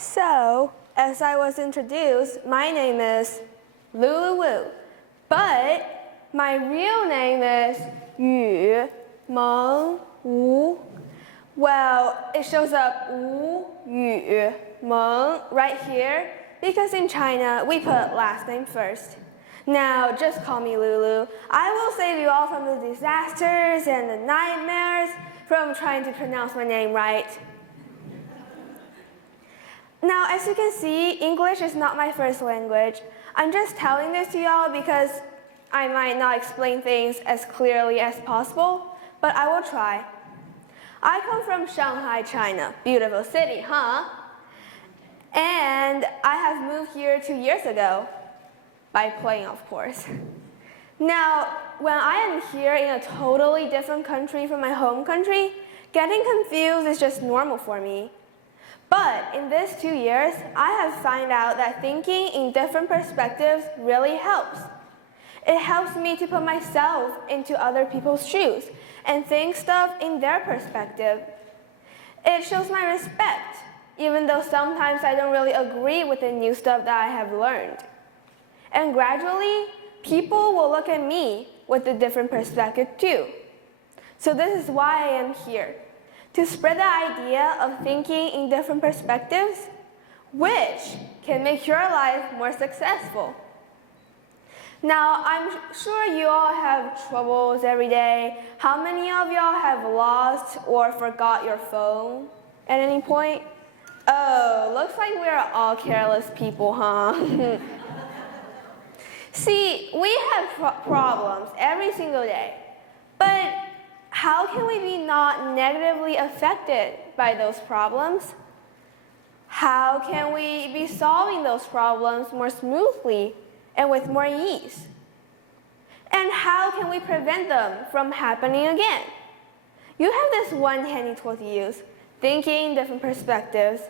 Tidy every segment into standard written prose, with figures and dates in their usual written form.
So, as I was introduced, my name is Lulu Wu, but my real name is Wu. Well, it shows up Wu Meng right here because in China we put last name first. Now, just call me Lulu. I will save you all from the disasters and the nightmares from trying to pronounce my name right. Now, as you can see, English is not my first language. I'm just telling this to y'all because I might not explain things as clearly as possible, but I will try. I come from Shanghai, China. Beautiful city, huh? And I have moved here 2 years ago. By plane, of course. Now, when I am here in a totally different country from my home country, getting confused is just normal for me. But in these 2 years, I have found out that thinking in different perspectives really helps. It helps me to put myself into other people's shoes and think stuff in their perspective. It shows my respect, even though sometimes I don't really agree with the new stuff that I have learned. And gradually, people will look at me with a different perspective too. So this is why I am here, to spread the idea of thinking in different perspectives, which can make your life more successful. Now, I'm sure you all have troubles every day. How many of y'all have lost or forgot your phone at any point? Oh, looks like we're all careless people, huh? See, we have problems every single day, but how can we be not negatively affected by those problems? How can we be solving those problems more smoothly and with more ease? And how can we prevent them from happening again? You have this one handy tool to use, thinking in different perspectives.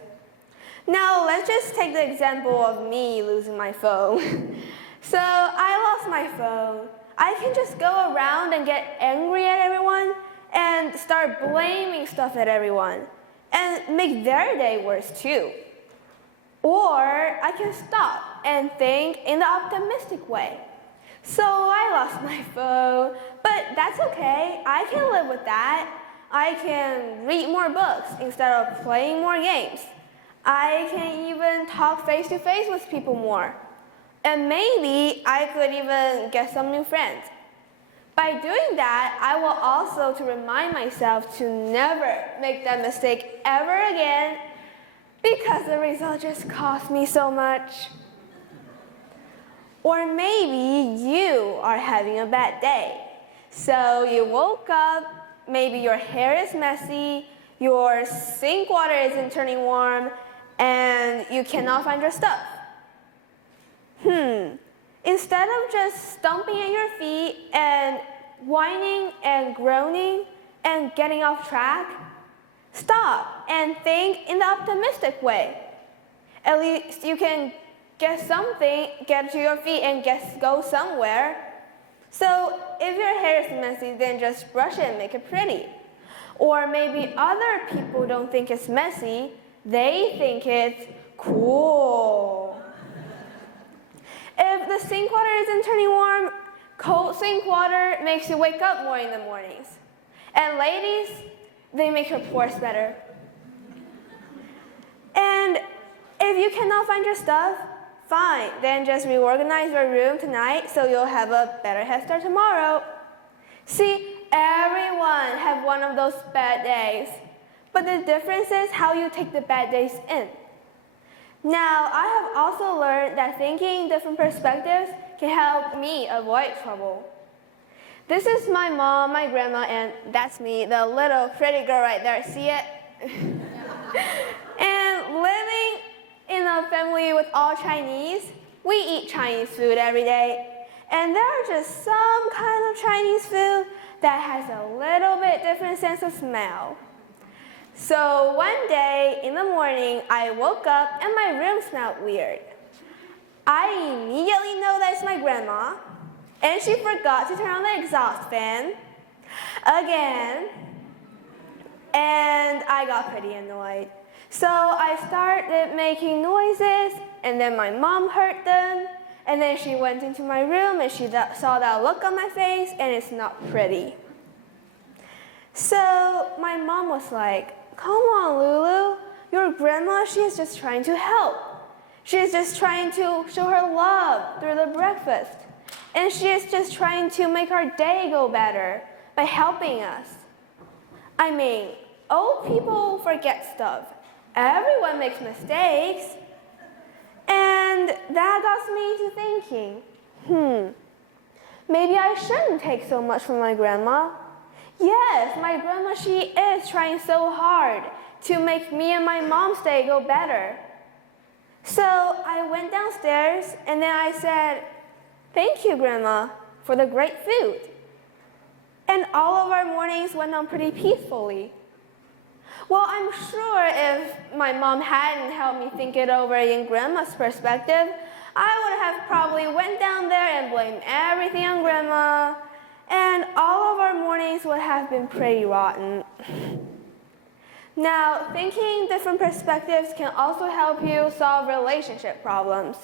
Now, let's just take the example of me losing my phone. So I lost my phone. I can just go around and get angry at everyone and start blaming stuff at everyone and make their day worse too. Or I can stop and think in the optimistic way. So I lost my phone, but that's okay. I can live with that. I can read more books instead of playing more games. I can even talk face to face with people more. And maybe I could even get some new friends. By doing that, I will also to remind myself to never make that mistake ever again because the result just cost me so much. Or maybe you are having a bad day. So you woke up, maybe your hair is messy, your sink water isn't turning warm, and you cannot find your stuff. Instead of just stomping at your feet and whining and groaning and getting off track, stop and think in the optimistic way. At least you can get something, get to your feet and go somewhere. So if your hair is messy, then just brush it and make it pretty. Or maybe other people don't think it's messy, they think it's cool. If the sink water isn't turning warm, cold sink water makes you wake up more in the mornings. And ladies, they make your pores better. And if you cannot find your stuff, fine, then just reorganize your room tonight so you'll have a better head start tomorrow. See, everyone have one of those bad days, but the difference is how you take the bad days in. Now, I have also learned that thinking in different perspectives can help me avoid trouble. This is my mom, my grandma, and that's me, the little pretty girl right there. See it? And living in a family with all Chinese, we eat Chinese food every day. And there are just some kind of Chinese food that has a little bit different sense of smell. So one day in the morning, I woke up and my room smelled weird. I immediately know that it's my grandma, and she forgot to turn on the exhaust fan again, and I got pretty annoyed. So I started making noises, and then my mom heard them, and then she went into my room and she saw that look on my face, and it's not pretty. So my mom was like, "Come on, Lulu, your grandma, she is just trying to help. She is just trying to show her love through the breakfast. And she is just trying to make our day go better by helping us." I mean, old people forget stuff. Everyone makes mistakes. And that got me to thinking, maybe I shouldn't take so much from my grandma. Yes, my grandma, she is trying so hard to make me and my mom's day go better. So I went downstairs and then I said, "Thank you, Grandma, for the great food." And all of our mornings went on pretty peacefully. Well, I'm sure if my mom hadn't helped me think it over in Grandma's perspective, I would have probably went down there and blamed everything on Grandma, and all of our mornings would have been pretty rotten. Now, thinking different perspectives can also help you solve relationship problems.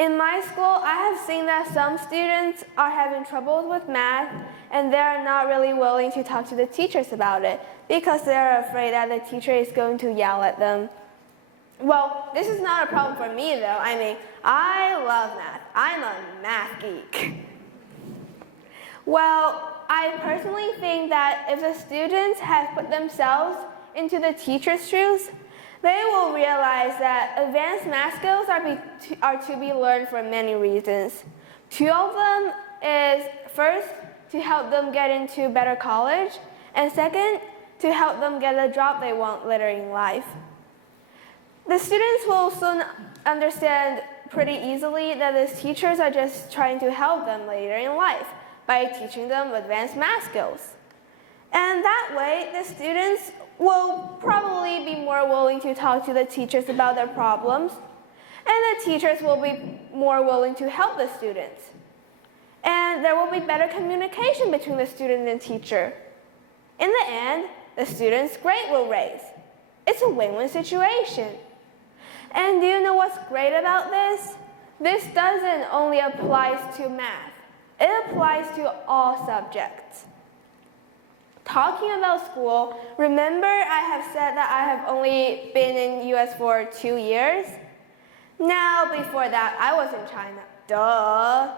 In my school, I have seen that some students are having troubles with math, and they're not really willing to talk to the teachers about it because they're afraid that the teacher is going to yell at them. Well, this is not a problem for me though. I mean, I love math. I'm a math geek. Well, I personally think that if the students have put themselves into the teacher's shoes, they will realize that advanced math skills are to be learned for many reasons. Two of them is, first, to help them get into better college, and second, to help them get the job they want later in life. The students will soon understand pretty easily that the teachers are just trying to help them later in life by teaching them advanced math skills. And that way, the students will probably be more willing to talk to the teachers about their problems, and the teachers will be more willing to help the students. And there will be better communication between the student and teacher. In the end, the student's grade will raise. It's a win-win situation. And do you know what's great about this? This doesn't only apply to math. It applies to all subjects. Talking about school, remember I have said that I have only been in US for 2 years? Now, before that, I was in China. Duh.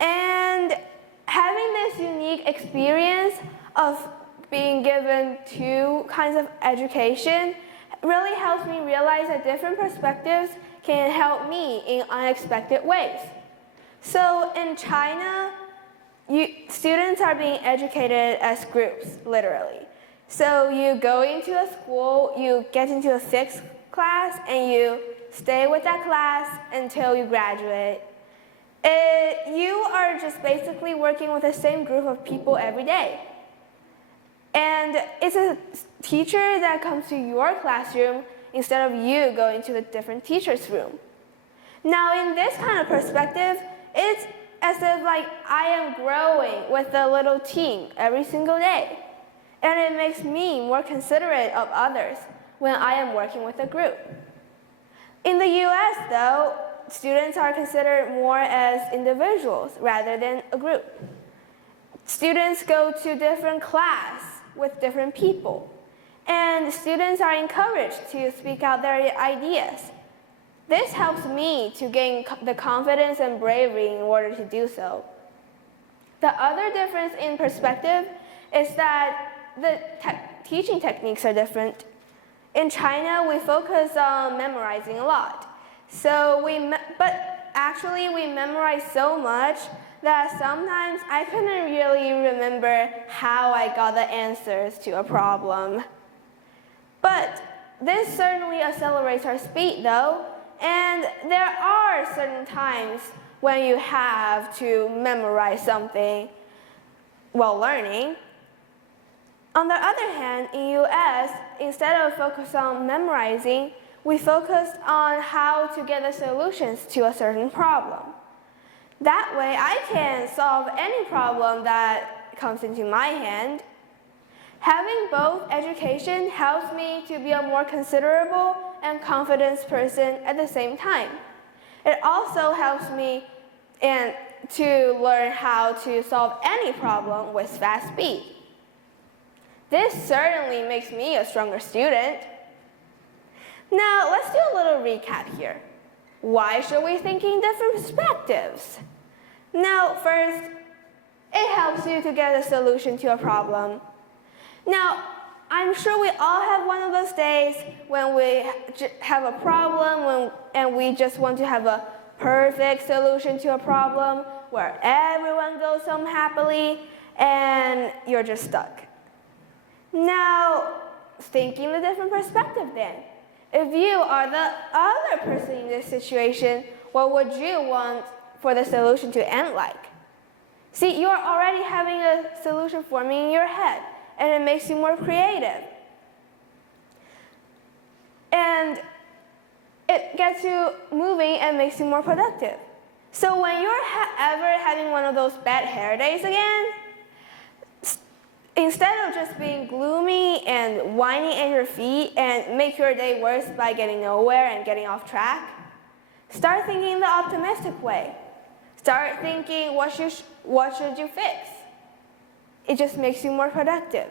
And having this unique experience of being given two kinds of education really helps me realize that different perspectives can help me in unexpected ways. So in China, students are being educated as groups, literally. So you go into a school, you get into a 6th class, and you stay with that class until you graduate. You are just basically working with the same group of people every day. And it's a teacher that comes to your classroom instead of you going to a different teacher's room. Now, in this kind of perspective, it's as if like I am growing with a little team every single day. And it makes me more considerate of others when I am working with a group. In the US, though, students are considered more as individuals rather than a group. Students go to different class with different people, and students are encouraged to speak out their ideas. This helps me to gain the confidence and bravery in order to do so. The other difference in perspective is that the teaching techniques are different. In China, we focus on memorizing a lot. But actually we memorize so much that sometimes I couldn't really remember how I got the answers to a problem. But this certainly accelerates our speed though, and there are certain times when you have to memorize something while learning. On the other hand, in US, instead of focus on memorizing, we focused on how to get the solutions to a certain problem. That way, I can solve any problem that comes into my hand. Having both education helps me to be a more considerable and confident person at the same time. It also helps me to learn how to solve any problem with fast speed. This certainly makes me a stronger student. Now, let's do a little recap here. Why should we think in different perspectives? Now, first, it helps you to get a solution to a problem. Now, I'm sure we all have one of those days when we have a problem and we just want to have a perfect solution to a problem where everyone goes home happily and you're just stuck. Now, thinking the different perspective then. If you are the other person in this situation, what would you want for the solution to end like? See, you're already having a solution forming in your head, and it makes you more creative. And it gets you moving and makes you more productive. So when you're ever having one of those bad hair days again, instead of just being gloomy and whining at your feet and make your day worse by getting nowhere and getting off track, start thinking the optimistic way. Start thinking, what should you fix? It just makes you more productive.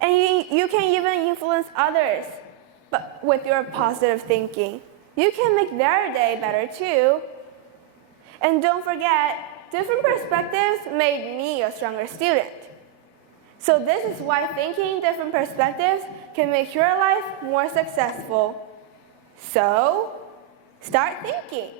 And you can even influence others but with your positive thinking. You can make their day better too. And don't forget, different perspectives made me a stronger student. So this is why thinking different perspectives can make your life more successful. So, start thinking.